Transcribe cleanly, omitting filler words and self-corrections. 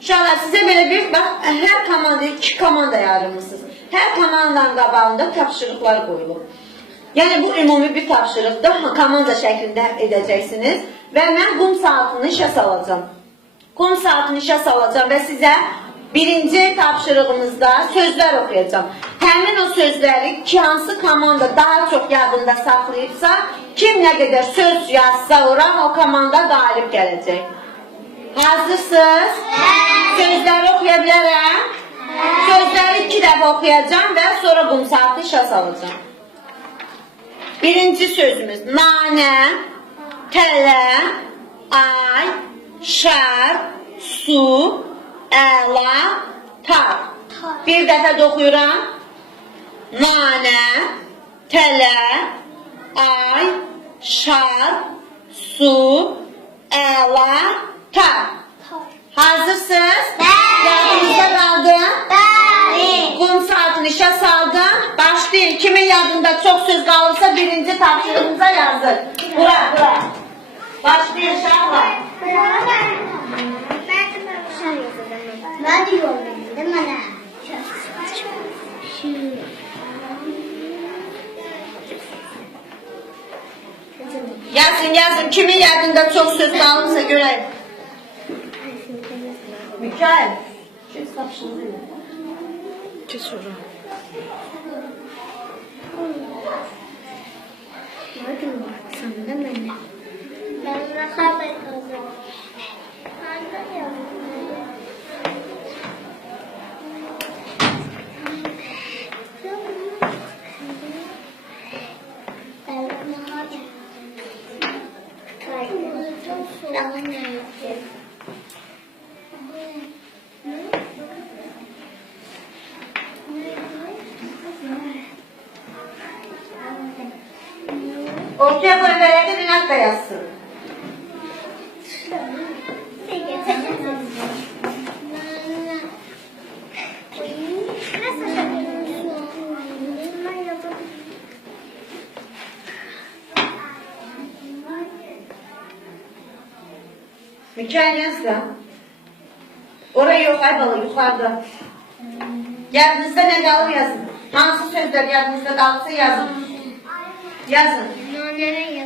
Uşaqlar, sizə belə bir, bax, hər komanda, 2 komanda yarılmışsınız. Hər komandanın qabağında tapşırıqlar qoyulub. Yəni, bu ümumi bir tapşırıqdır, komanda şəklində edəcəksiniz və mən qum saatını işə salacağım. Qum saatını işə salacağım və sizə birinci tapşırığımızda sözlər oxuyacağım. Həmin o sözləri hansı komanda daha çox yadında saxlayıbsa, kim nə qədər söz yazsa o komanda qalib gələcək. Hazırsınız? Sözləri oxuya bilərəm. Sözləri 2 dəfə oxuyacağım və sonra qum saatı işə salacağım. Birinci sözümüz nanə, tələ, ay, şər, su, əla, tar. Bir dəfə də oxuyuram. Nanə, tələ, ay, şər, su, əla, tar. Hazırsınız? Yadınızda qaldı? Qum saatini işə saldım. Başlayın. Kimin yadında çox söz qalırsa birinci tapşırığınıza yazın. Bura. Başlayın uşaqlar. Ben de yoldayım değil mi ana? Yazın. Kimin yadında çox söz qalırsa görək. Mikael. Söz tapşırıq. Ki sonra. Bakın baksana ben. Ben rekabet oldum. Ortaya koy verəndə bir haqqa yazsın. Mikael yaz da. Oraya yok aybalı yukarıda. Yadınızda ne qalır yazın. Hansı sözler yadınızda qalırsa yazın. Yazın. Naneme